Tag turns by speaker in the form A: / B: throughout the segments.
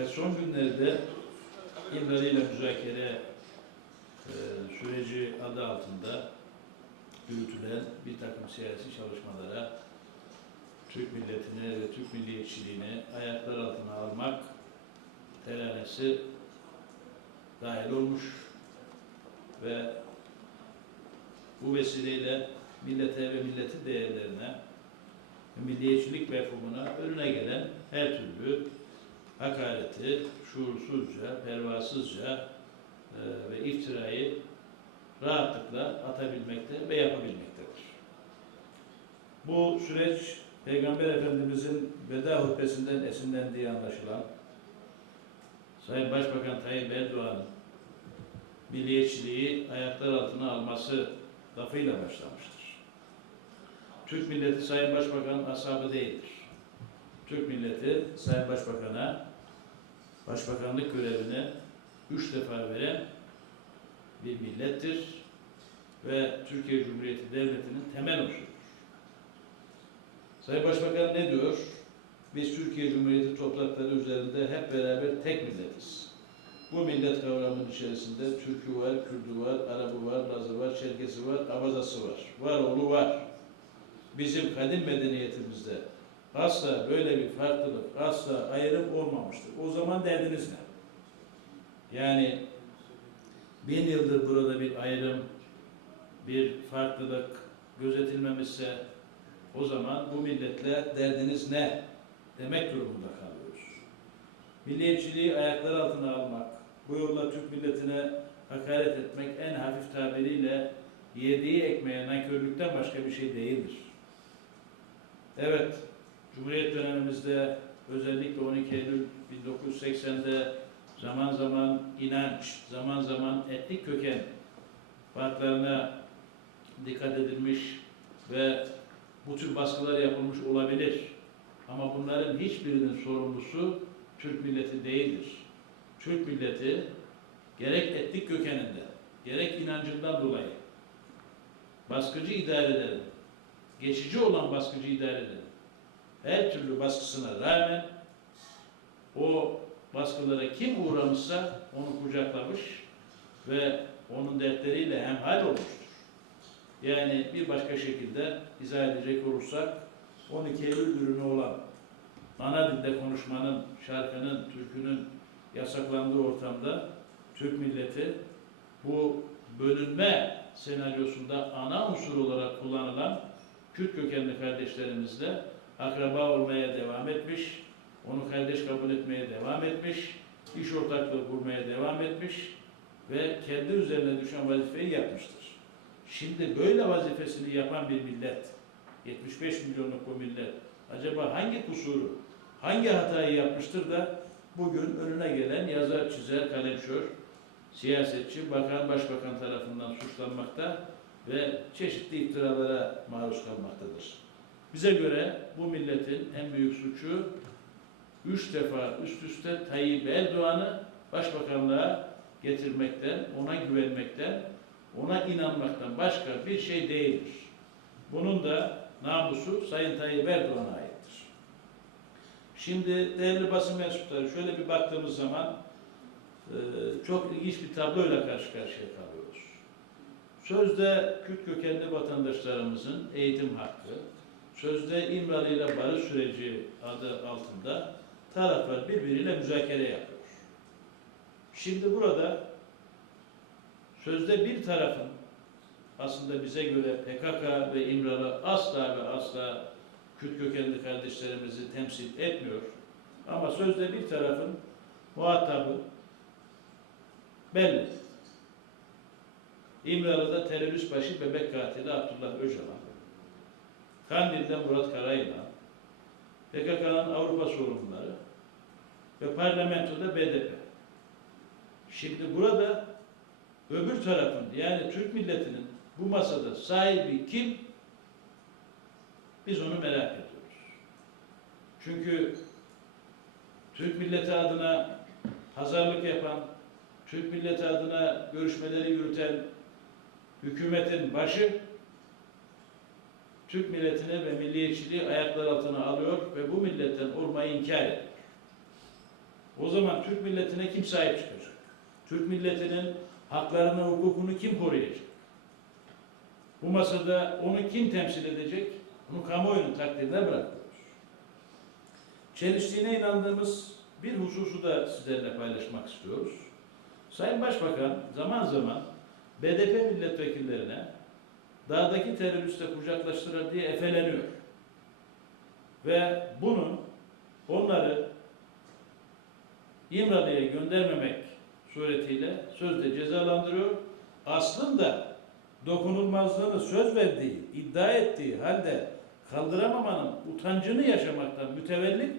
A: Fakat son günlerde İmralı ile müzakere e, süreci adı altında yürütülen bir takım siyasi çalışmalara Türk milletine ve Türk milliyetçiliğini ayaklar altına almak teranesi dahil olmuş ve bu vesileyle millete ve milletin değerlerine milliyetçilik mefhumuna önüne gelen her türlü hakareti şuursuzca, pervasızca e, ve iftirayı rahatlıkla atabilmekte ve yapabilmektedir. Bu süreç Peygamber Efendimizin veda hutbesinden esinlendiği anlaşılan Sayın Başbakan Tayyip Erdoğan'ın milliyetçiliği ayaklar altına alması lafıyla başlamıştır. Türk milleti Sayın Başbakan'ın ashabı değildir. Türk milleti Sayın Başbakan'a başbakanlık görevini üç defa veren bir millettir ve Türkiye Cumhuriyeti Devleti'nin temel unsurudur. Sayın Başbakan ne diyor? Biz Türkiye Cumhuriyeti toprakları üzerinde hep beraber tek milletiz. Bu millet kavramının içerisinde Türk'ü var, Kürd'ü var, Arap'ı var, Laz'ı var, Çerkes'i var, Abazası var. Var oğlu var. Bizim kadim medeniyetimizde asla böyle bir farklılık, asla ayrım olmamıştır. O zaman derdiniz ne? Yani bin yıldır burada bir ayrım, bir farklılık gözetilmemişse o zaman bu milletle derdiniz ne demek durumunda kalıyoruz. Milliyetçiliği ayaklar altına almak, bu yolla Türk milletine hakaret etmek en hafif tabiriyle yediği ekmeğe nankörlükten başka bir şey değildir. Evet, Cumhuriyet dönemimizde özellikle 12 Eylül 1980'de zaman zaman inanç, zaman zaman etnik köken farklarına dikkat edilmiş ve bu tür baskılar yapılmış olabilir. Ama bunların hiçbirinin sorumlusu Türk milleti değildir. Türk milleti gerek etnik kökeninde, gerek inancından dolayı baskıcı idarelerin, geçici olan baskıcı idarelerin her türlü baskısına rağmen o baskılara kim uğramışsa onu kucaklamış ve onun dertleriyle hemhal olmuştur. Yani bir başka şekilde izah edecek olursak 12 Eylül ürünü olan ana dilde konuşmanın, şarkının, türkünün yasaklandığı ortamda Türk milleti bu bölünme senaryosunda ana unsur olarak kullanılan Kürt kökenli kardeşlerimizle akraba olmaya devam etmiş, onu kardeş kabul etmeye devam etmiş, iş ortaklığı kurmaya devam etmiş ve kendi üzerine düşen vazifeyi yapmıştır. Şimdi böyle vazifesini yapan bir millet, 75 milyonluk bu millet, acaba hangi kusuru, hangi hatayı yapmıştır da bugün önüne gelen yazar, çizer, kalemşör, siyasetçi, bakan, başbakan tarafından suçlanmakta ve çeşitli iftiralara maruz kalmaktadır. Bize göre bu milletin en büyük suçu üç defa üst üste Tayyip Erdoğan'ı başbakanlığa getirmekten, ona güvenmekten, ona inanmaktan başka bir şey değildir. Bunun da namusu Sayın Tayyip Erdoğan'a aittir. Şimdi değerli basın mensupları şöyle bir baktığımız zaman e, çok ilginç bir tabloyla karşı karşıya kalıyoruz. Sözde Kürt kökenli vatandaşlarımızın eğitim hakkı, sözde İmralı ile barış süreci adı altında taraflar birbiriyle müzakere yapıyor. Şimdi burada sözde bir tarafın aslında bize göre PKK ve İmralı asla ve asla Kürt kökenli kardeşlerimizi temsil etmiyor. Ama sözde bir tarafın muhatabı belli. İmralı'da terörist başı bebek katili Abdullah Öcalan, Kandil'de Murat Karayılan, PKK'nın Avrupa sorumluları ve parlamentoda BDP. Şimdi burada öbür tarafın yani Türk milletinin bu masada sahibi kim? Biz onu merak ediyoruz. Çünkü Türk milleti adına pazarlık yapan, Türk milleti adına görüşmeleri yürüten hükümetin başı Türk milletine ve milliyetçiliği ayaklar altına alıyor ve bu milletten olmayı inkar ediyor. O zaman Türk milletine kim sahip çıkacak? Türk milletinin haklarını, hukukunu kim koruyacak? Bu masada onu kim temsil edecek? Bunu kamuoyunun takdirine bırakıyoruz. Çeliştiğine inandığımız bir hususu da sizlerle paylaşmak istiyoruz. Sayın Başbakan zaman zaman BDP milletvekillerine dağdaki teröriste kucaklaştırır diye efeleniyor. Ve bunu onları İmralı'ya göndermemek suretiyle sözde cezalandırıyor. Aslında dokunulmazlığını söz verdiği, iddia ettiği halde kaldıramamanın utancını yaşamaktan mütevellit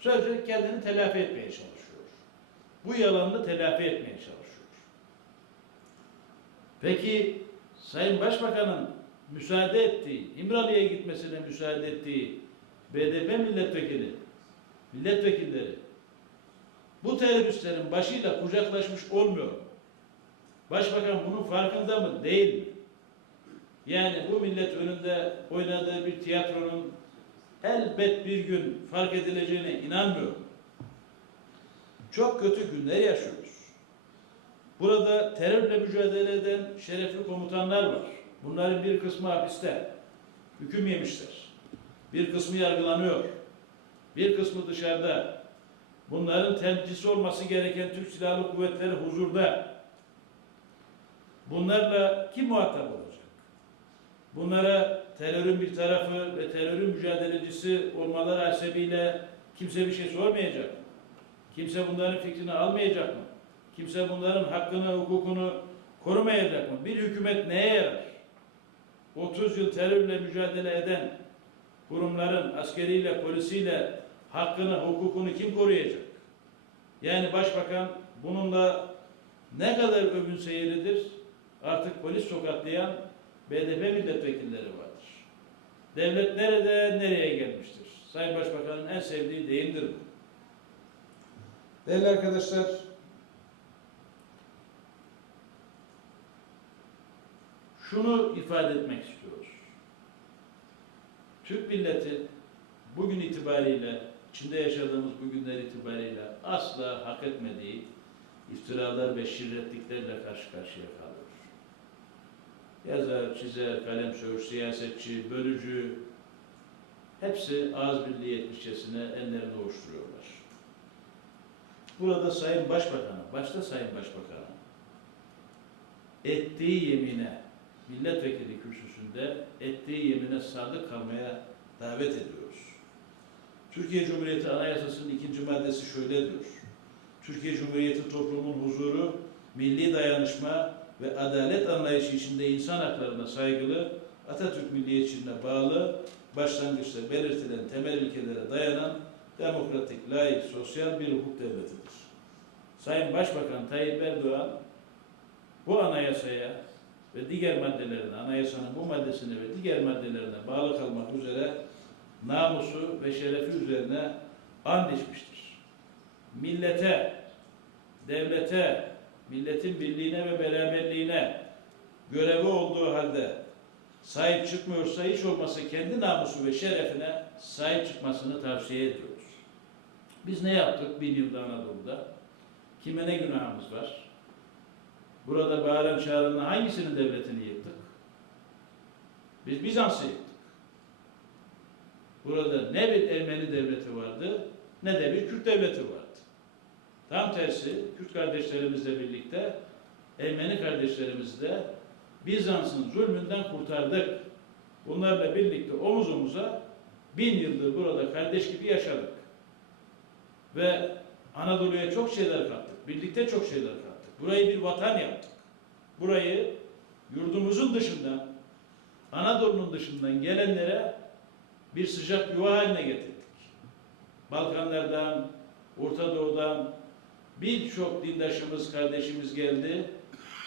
A: sözce kendini telafi etmeye çalışıyor. Bu yalanını telafi etmeye çalışıyor. Peki Sayın Başbakan'ın müsaade ettiği, İmralı'ya gitmesine müsaade ettiği BDP milletvekili, milletvekilleri bu teröristlerin başıyla kucaklaşmış olmuyor. mu? Başbakan bunun farkında mı? Değil mi? Yani bu millet önünde oynadığı bir tiyatronun elbet bir gün fark edileceğine inanmıyorum. Çok kötü günler yaşıyoruz. Burada terörle mücadele eden şerefli komutanlar var. Bunların bir kısmı hapiste. Hüküm yemişler. Bir kısmı yargılanıyor. Bir kısmı dışarıda. Bunların temsilcisi olması gereken Türk Silahlı Kuvvetleri huzurda. Bunlarla kim muhatap olacak? Bunlara terörün bir tarafı ve terörün mücadelecisi olmaları hasebiyle kimse bir şey sormayacak? Kimse bunların fikrini almayacak mı? Kimse bunların hakkını, hukukunu korumayacak mı? Bir hükümet neye yarar? 30 yıl terörle mücadele eden kurumların askeriyle, polisiyle hakkını, hukukunu kim koruyacak? Yani başbakan bununla ne kadar övünse yeridir artık polis tokatlayan BDP milletvekilleri vardır. Devlet nerede, nereye gelmiştir? Sayın Başbakan'ın en sevdiği deyimdir bu. Değerli arkadaşlar, şunu ifade etmek istiyoruz. Türk milleti bugün itibariyle, içinde yaşadığımız bu günler itibariyle asla hak etmediği iftiralar ve şirretliklerle karşı karşıya kalıyor. Yazar, çizer, kalemsör, siyasetçi, bölücü hepsi ağız birliği etmişçesine ellerini ovuşturuyorlar. Burada Sayın Başbakan'a, başta Sayın Başbakan'a ettiği yemine, milletvekili kürsüsünde ettiği yemine sadık kalmaya davet ediyoruz. Türkiye Cumhuriyeti Anayasası'nın ikinci maddesi şöyle diyor. Türkiye Cumhuriyeti toplumun huzuru, milli dayanışma ve adalet anlayışı içinde insan haklarına saygılı, Atatürk milliyetçiliğine bağlı, başlangıçta belirtilen temel ilkelere dayanan demokratik, layık, sosyal bir hukuk devletidir. Sayın Başbakan Tayyip Erdoğan bu anayasaya ve diğer maddelerine, anayasanın bu maddesine ve diğer maddelerine bağlı kalmak üzere namusu ve şerefi üzerine and içmiştir. Millete, devlete, milletin birliğine ve beraberliğine görevi olduğu halde sahip çıkmıyorsa hiç olmasa kendi namusu ve şerefine sahip çıkmasını tavsiye ediyoruz. Biz ne yaptık bin yılda Anadolu'da? Kime ne günahımız var? Burada bağıran çağrının hangisinin devletini yıktık? Biz Bizans'ı yıktık. Burada ne bir Ermeni devleti vardı ne de bir Kürt devleti vardı. Tam tersi Kürt kardeşlerimizle birlikte Ermeni kardeşlerimizi de Bizans'ın zulmünden kurtardık. Bunlarla birlikte omuz omuza bin yıldır burada kardeş gibi yaşadık. Ve Anadolu'ya çok şeyler kattık. Birlikte çok şeyler kattık. Burayı bir vatan yaptık. Burayı yurdumuzun dışından, Anadolu'nun dışından gelenlere bir sıcak yuva haline getirdik. Balkanlardan, Orta Doğu'dan birçok dindaşımız, kardeşimiz geldi.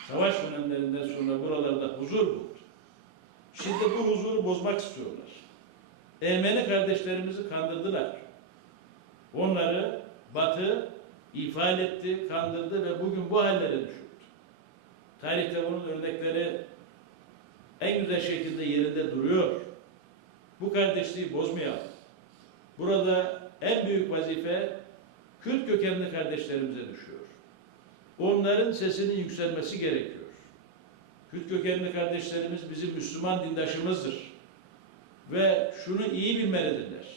A: Savaş dönemlerinden sonra buralarda huzur buldu. Şimdi bu huzuru bozmak istiyorlar. Ermeni kardeşlerimizi kandırdılar. Onları Batı ifade etti, kandırdı ve bugün bu hallere düşürdü. Tarihte bunun örnekleri en güzel şekilde yerinde duruyor. Bu kardeşliği bozmayalım. Burada en büyük vazife Kürt kökenli kardeşlerimize düşüyor. Onların sesinin yükselmesi gerekiyor. Kürt kökenli kardeşlerimiz bizim Müslüman dindaşımızdır. Ve şunu iyi bilmelidirler.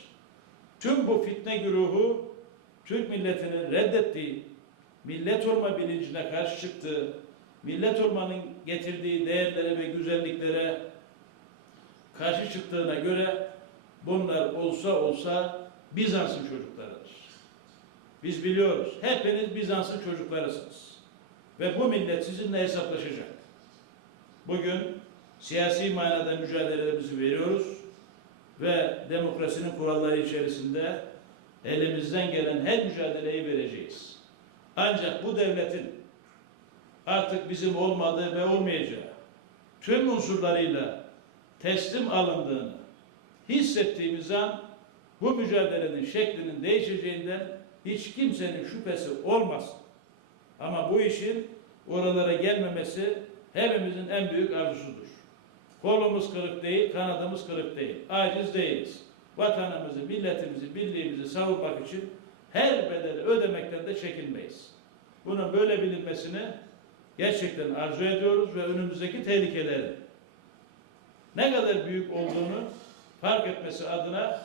A: Tüm bu fitne güruhu Türk milletinin reddettiği, millet olma bilincine karşı çıktığı, millet olmanın getirdiği değerlere ve güzelliklere karşı çıktığına göre bunlar olsa olsa Bizans'ın çocuklarıdır. Biz biliyoruz. Hepiniz Bizans'ın çocuklarısınız. Ve bu millet sizinle hesaplaşacak. Bugün siyasi manada mücadelemizi veriyoruz ve demokrasinin kuralları içerisinde elimizden gelen her mücadeleyi vereceğiz. Ancak bu devletin artık bizim olmadığı ve olmayacağı tüm unsurlarıyla teslim alındığını hissettiğimiz an bu mücadelenin şeklinin değişeceğinden hiç kimsenin şüphesi olmasın. Ama bu işin oralara gelmemesi hepimizin en büyük arzusudur. Kolumuz kırık değil, kanadımız kırık değil. Aciz değiliz. Vatanımızı, milletimizi, birliğimizi savunmak için her bedeli ödemekten de çekinmeyiz. Bunun böyle bilinmesini gerçekten arzu ediyoruz ve önümüzdeki tehlikelerin ne kadar büyük olduğunu fark etmesi adına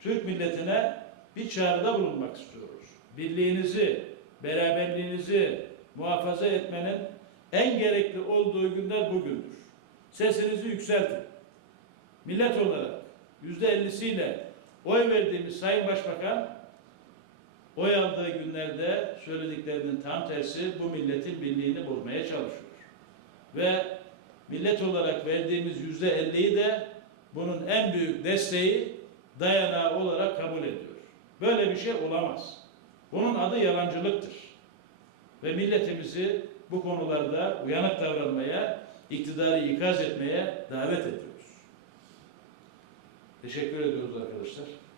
A: Türk milletine bir çağrıda bulunmak istiyoruz. Birliğinizi, beraberliğinizi muhafaza etmenin en gerekli olduğu günler bugündür. Sesinizi yükseltin. Millet olarak yüzde ellisiyle oy verdiğimiz Sayın Başbakan oy aldığı günlerde söylediklerinin tam tersi bu milletin birliğini bozmaya çalışıyor. Ve millet olarak verdiğimiz yüzde elliyi de bunun en büyük desteği dayanağı olarak kabul ediyor. Böyle bir şey olamaz. Bunun adı yalancılıktır. Ve milletimizi bu konularda uyanık davranmaya, iktidarı ikaz etmeye davet ediyoruz. Teşekkür ediyoruz arkadaşlar.